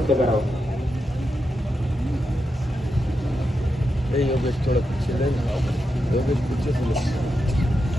व्यक्त करावं. योगेश थोडं पिछले योगेश पीछे से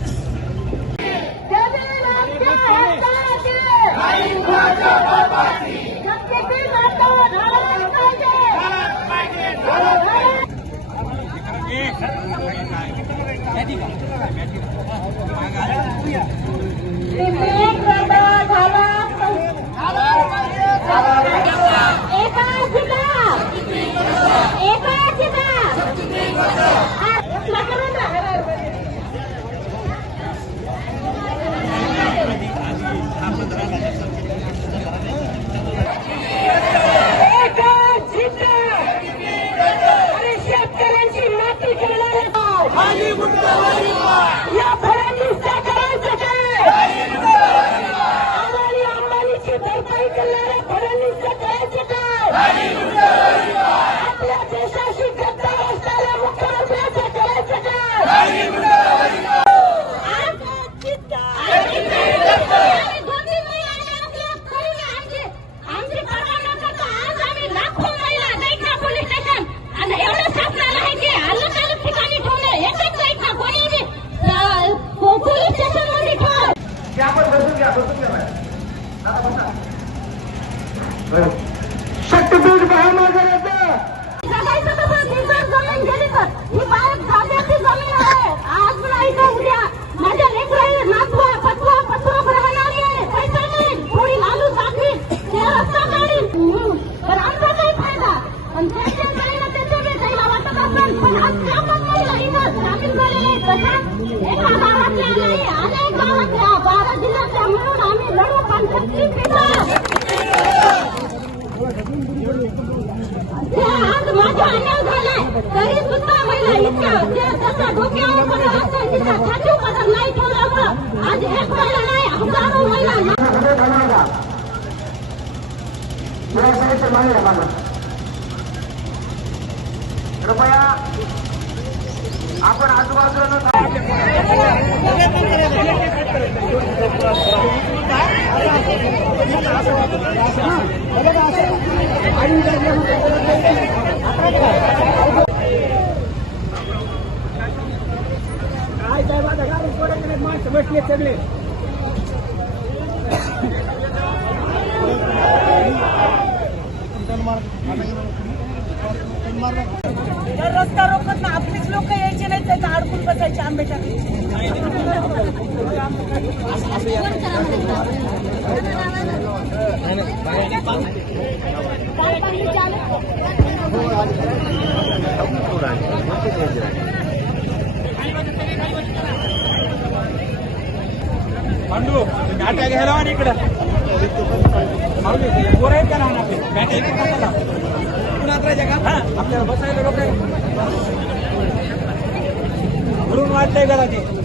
शक्तीपीठ महामार्गाचा जगायचं कसं तिथं जमीन गेली तर ही बाहेर जागेची जमीन आहे. आज नाही तर उद्या माझ्या लेकराला नातवा पतवा राहणारी आहे. पैसा नाही थोडी लालू दाखवी ते रस्ता काढील पण आमचा काही फायदा पण त्याच्या जायला त्याच्या जायला वाटत असेल पण आज त्या पण महिला इथं सामील झालेले तशा एका गावातल्या नाही अनेक गावातल्या 12 जिल्ह्यातल्या मिळून आम्ही लढू पण शक्तीपीठ आज माझा अन्याय झालाय तरी सुद्धा महिला इतक्या त्याच्या डोक्यावर पडत असते तिचा छातीव पदर नाही ठेवल्यामुळं आज एक महिला नाही हजारो महिला कृपया आपण आजूबाजूला सगळे रस्ता रोखत ना आपलीच लोक यायचे नाही त्याचा अडकून बसायचे आंब्याच्या पांडू बॅट्या घ्यायला आणि इकडं पोर आहेत का नाही आपले बॅट्या इकडे टाकायला कुणात्राच्या का आपल्याला बसायला लोक म्हणून वाटतंय घरात